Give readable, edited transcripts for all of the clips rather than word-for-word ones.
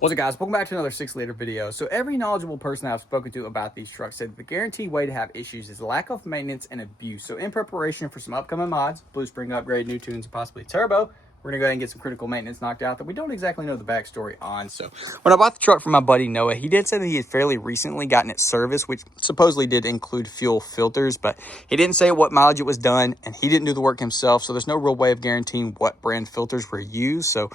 What's up, guys? Welcome back to another 6-liter video. So every knowledgeable person I've spoken to about these trucks said the guaranteed way to have issues is lack of maintenance and abuse. So in preparation for some upcoming mods, Blue Spring upgrade, new tunes, and possibly turbo, we're gonna go ahead and get some critical maintenance knocked out that we don't exactly know the backstory on. So when I bought the truck from my buddy Noah, he did say that he had fairly recently gotten it serviced, which supposedly did include fuel filters, but he didn't say what mileage it was done, and he didn't do the work himself. So there's no real way of guaranteeing what brand filters were used. So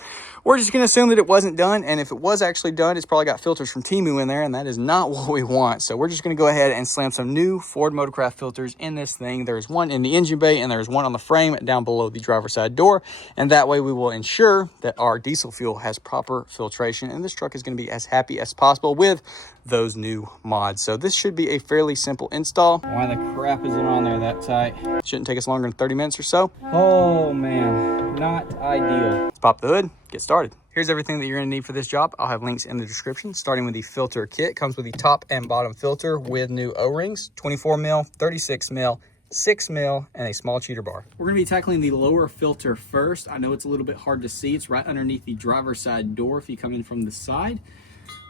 we're just gonna assume that it wasn't done, and if it was actually done, it's probably got filters from Temu in there, and that is not what we want. So we're just gonna go ahead and slam some new Ford Motorcraft filters in this thing. There's one in the engine bay, and there's one on the frame down below the driver's side door, and that way we will ensure that our diesel fuel has proper filtration, and this truck is going to be as happy as possible with those new mods. So this should be a fairly simple install. Why the crap is it on there that tight? Shouldn't take us longer than 30 minutes or so. Oh man, not ideal. Let's pop the hood, get started. Here's everything that you're going to need for this job. I'll have links in the description, starting with the filter kit. Comes with the top and bottom filter with new O-rings, 24 mil, 36 mil, 6 mil, and a small cheater bar. We're going to be tackling the lower filter first. I know it's a little bit hard to see. It's right underneath the driver's side door if you come in from the side.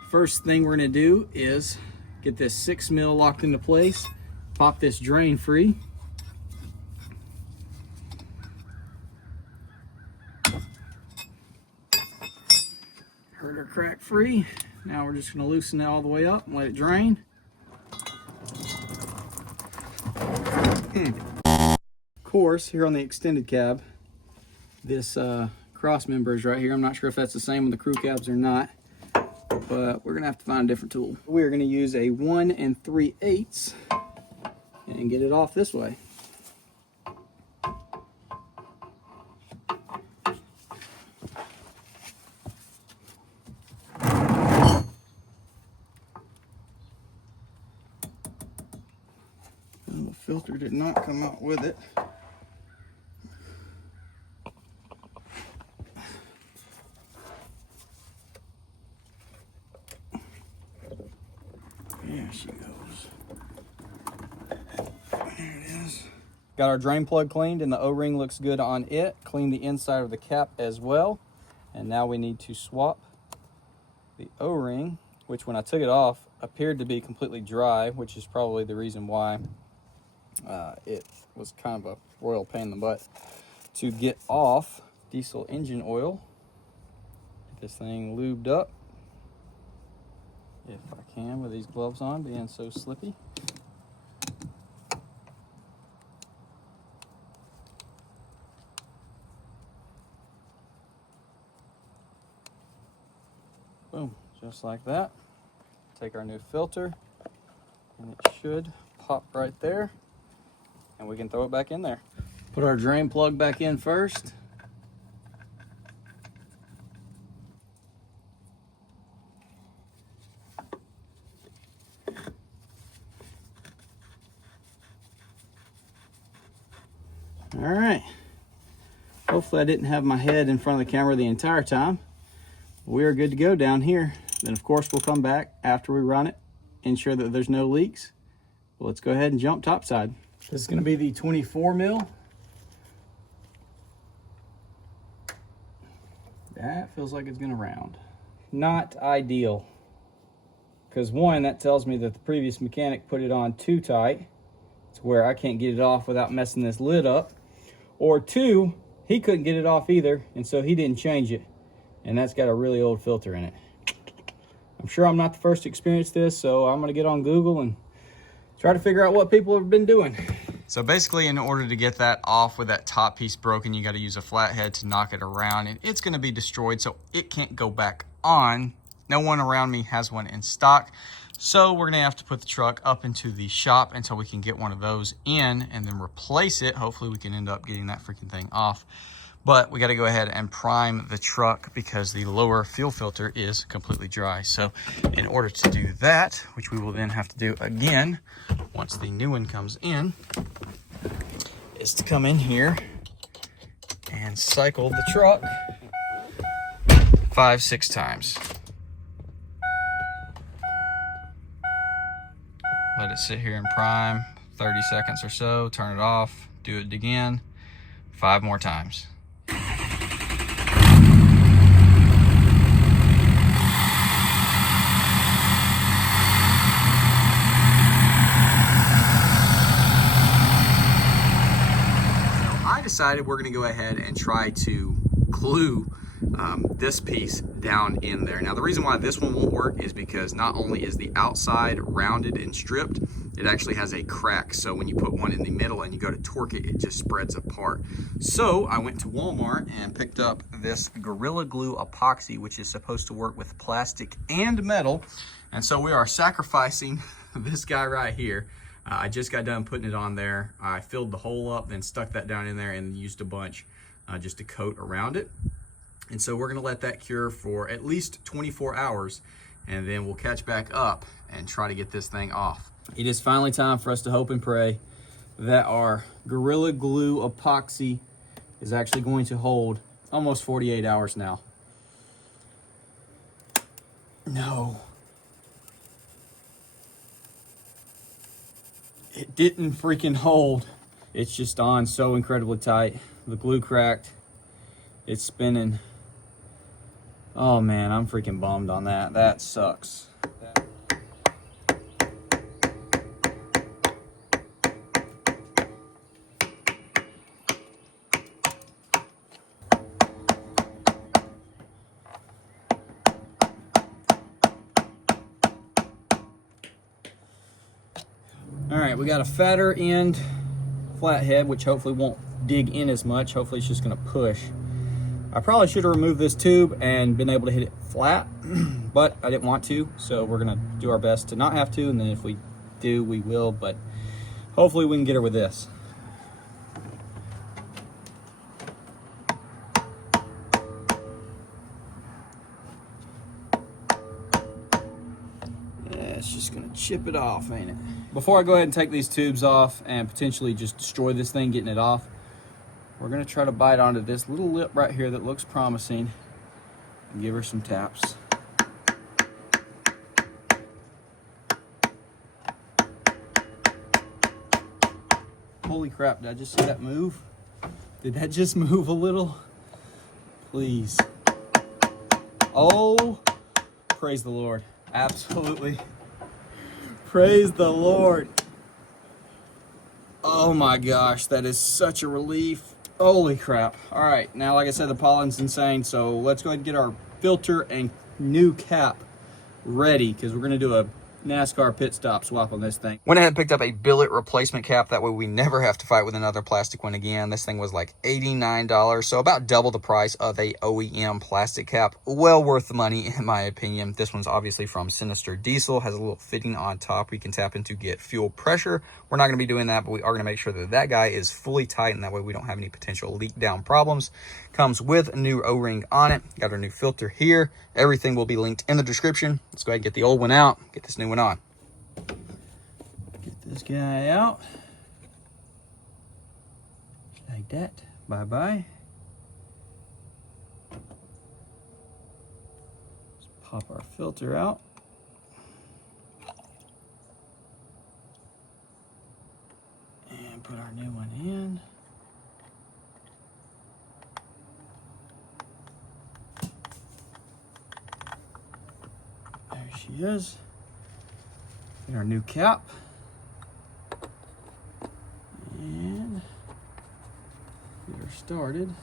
First thing we're going to do is get this 6 mil locked into place, pop this drain free. Herder crack free. Now we're just going to loosen it all the way up and let it drain. Of course, here on the extended cab, this cross member is right here. I'm not sure if that's the same on the crew cabs or not, but we're gonna have to find a different tool. We're gonna use a 1 3/8 and get it off this way. The filter did not come out with it. There she goes. There it is. Got our drain plug cleaned and the O-ring looks good on it. Clean the inside of the cap as well. And now we need to swap the O-ring, which when I took it off appeared to be completely dry, which is probably the reason why it was kind of a royal pain in the butt to get off. Diesel engine oil. Get this thing lubed up, if I can, with these gloves on, being so slippy. Boom, just like that. Take our new filter, and it should pop right there, and we can throw it back in there. Put our drain plug back in first. All right. Hopefully I didn't have my head in front of the camera the entire time. We are good to go down here. Then of course we'll come back after we run it, ensure that there's no leaks. Well, let's go ahead and jump topside. This is going to be the 24 mil. That feels like it's going to round. Not ideal. Because one, that tells me that the previous mechanic put it on too tight. It's where I can't get it off without messing this lid up. Or two, he couldn't get it off either, and so he didn't change it. And that's got a really old filter in it. I'm sure I'm not the first to experience this, so I'm going to get on Google and try to figure out what people have been doing. So basically, in order to get that off with that top piece broken, you got to use a flathead to knock it around, and it's going to be destroyed, so it can't go back on. No one around me has one in stock, so we're going to have to put the truck up into the shop until we can get one of those in and then replace it. Hopefully we can end up getting that freaking thing off. But we got to go ahead and prime the truck because the lower fuel filter is completely dry. So in order to do that, which we will then have to do again once the new one comes in, is to come in here and cycle the truck 5-6 times. Let it sit here and prime 30 seconds or so, turn it off, do it again 5 more times. decided we're gonna go ahead and try to glue this piece down in there. Now the reason why this one won't work is because not only is the outside rounded and stripped, it actually has a crack. So when you put one in the middle and you go to torque it, it just spreads apart. So I went to Walmart and picked up this Gorilla Glue epoxy, which is supposed to work with plastic and metal. And so we are sacrificing this guy right here. I just got done putting it on there. I filled the hole up, then stuck that down in there and used a bunch just to coat around it. And so we're gonna let that cure for at least 24 hours, and then we'll catch back up and try to get this thing off. It is finally time for us to hope and pray that our Gorilla Glue epoxy is actually going to hold almost 48 hours now. No. It didn't freaking hold. It's just on so incredibly tight. The glue cracked. It's spinning. Oh man, I'm freaking bummed on that. That sucks. All right, we got a fatter end flathead, which hopefully won't dig in as much. Hopefully it's just gonna push. I probably should have removed this tube and been able to hit it flat, but I didn't want to, so we're gonna do our best to not have to, and then if we do, we will, but hopefully we can get her with this. Yeah, it's just gonna chip it off, ain't it? Before I go ahead and take these tubes off and potentially just destroy this thing getting it off, we're gonna try to bite onto this little lip right here that looks promising and give her some taps. Holy crap, did I just see that move? Did that just move a little? Please. Oh, praise the Lord. Absolutely. Praise the Lord. Oh my gosh, that is such a relief. Holy crap. All right, now like I said, the pollen's insane, so let's go ahead and get our filter and new cap ready, because we're gonna do a NASCAR pit stop swap on this thing. Went ahead and picked up a billet replacement cap. That way we never have to fight with another plastic one again. This thing was like $89, so about double the price of a OEM plastic cap. Well worth the money in my opinion. This one's obviously from Sinister Diesel, has a little fitting on top we can tap into to get fuel pressure. We're not gonna be doing that, but we are gonna make sure that that guy is fully tight, and that way we don't have any potential leak down problems. Comes with a new O-ring on it. Got our new filter here. Everything will be linked in the description. Let's go ahead and get the old one out, get this new one on. Get this guy out. Like that. Bye-bye. Let's pop our filter out. And put our new one in. There she is. Get our new cap. And get her started.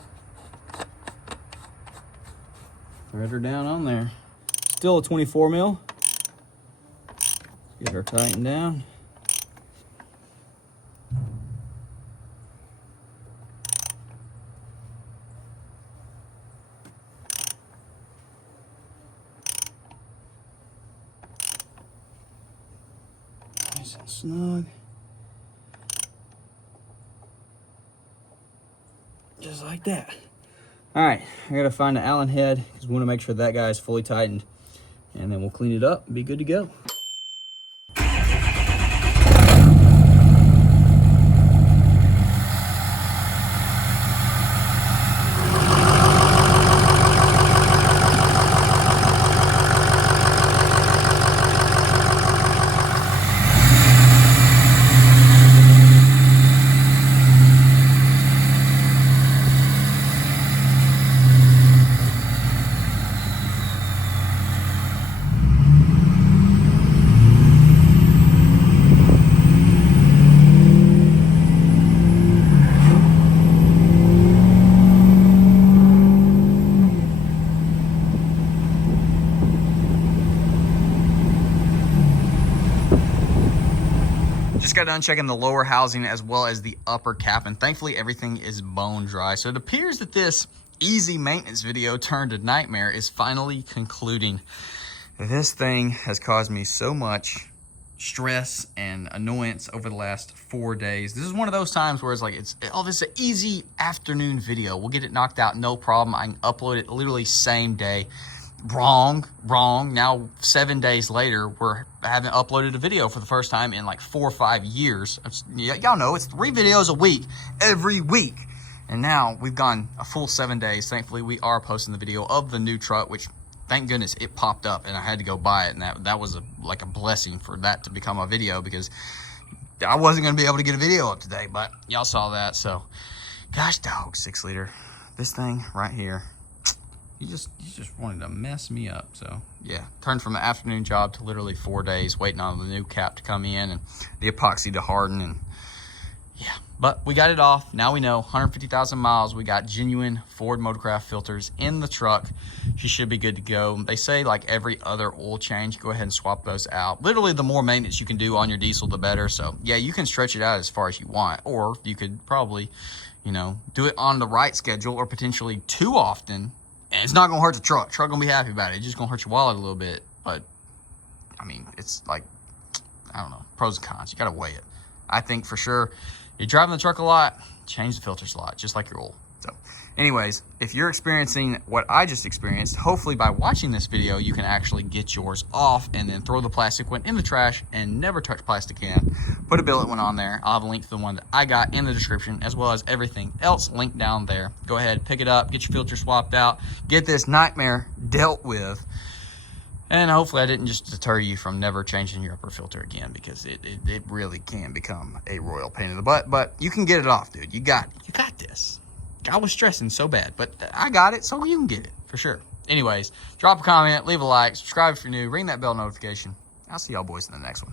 Thread her down on there. Still a 24 mil. Get her tightened down. Nice and snug. Just like that. All right, I gotta find the Allen head because we want to make sure that guy is fully tightened, and then we'll clean it up and be good to go. got done checking the lower housing as well as the upper cap, and thankfully everything is bone dry. So it appears that this easy maintenance video turned a nightmare is finally concluding. This thing has caused me so much stress and annoyance over the last 4 days. This is one of those times where it's like, this is an easy afternoon video. We'll get it knocked out, no problem. I can upload it literally same day. Wrong. Now 7 days later, I haven't uploaded a video for the first time in like 4 or 5 years. Y'all know it's 3 videos a week, every week. And now we've gone a full 7 days. Thankfully, we are posting the video of the new truck, which thank goodness it popped up and I had to go buy it. And that was like a blessing for that to become a video, because I wasn't going to be able to get a video up today, but y'all saw that. So gosh dog, 6 liter, this thing right here, you just wanted to mess me up. So yeah, turned from an afternoon job to literally 4 days waiting on the new cap to come in and the epoxy to harden. And yeah, but we got it off. Now we know 150,000 miles. We got genuine Ford Motorcraft filters in the truck. She should be good to go. They say like every other oil change, go ahead and swap those out. Literally, the more maintenance you can do on your diesel, the better. So yeah, you can stretch it out as far as you want, or you could probably, do it on the right schedule, or potentially too often. And it's not gonna hurt the truck. Truck gonna be happy about it. It's just gonna hurt your wallet a little bit. But I mean, it's like, I don't know, pros and cons. You gotta weigh it. I think for sure, you're driving the truck a lot, change the filters a lot, just like your oil. So anyways, if you're experiencing what I just experienced, hopefully by watching this video, you can actually get yours off and then throw the plastic one in the trash and never touch plastic again. Put a billet one on there. I'll have a link to the one that I got in the description, as well as everything else linked down there. Go ahead, pick it up, get your filter swapped out, get this nightmare dealt with. And hopefully I didn't just deter you from never changing your upper filter again, because it really can become a royal pain in the butt. But you can get it off, dude. You got this. I was stressing so bad, but I got it, so you can get it for sure. Anyways, drop a comment, leave a like, subscribe if you're new, ring that bell notification. I'll see y'all boys in the next one.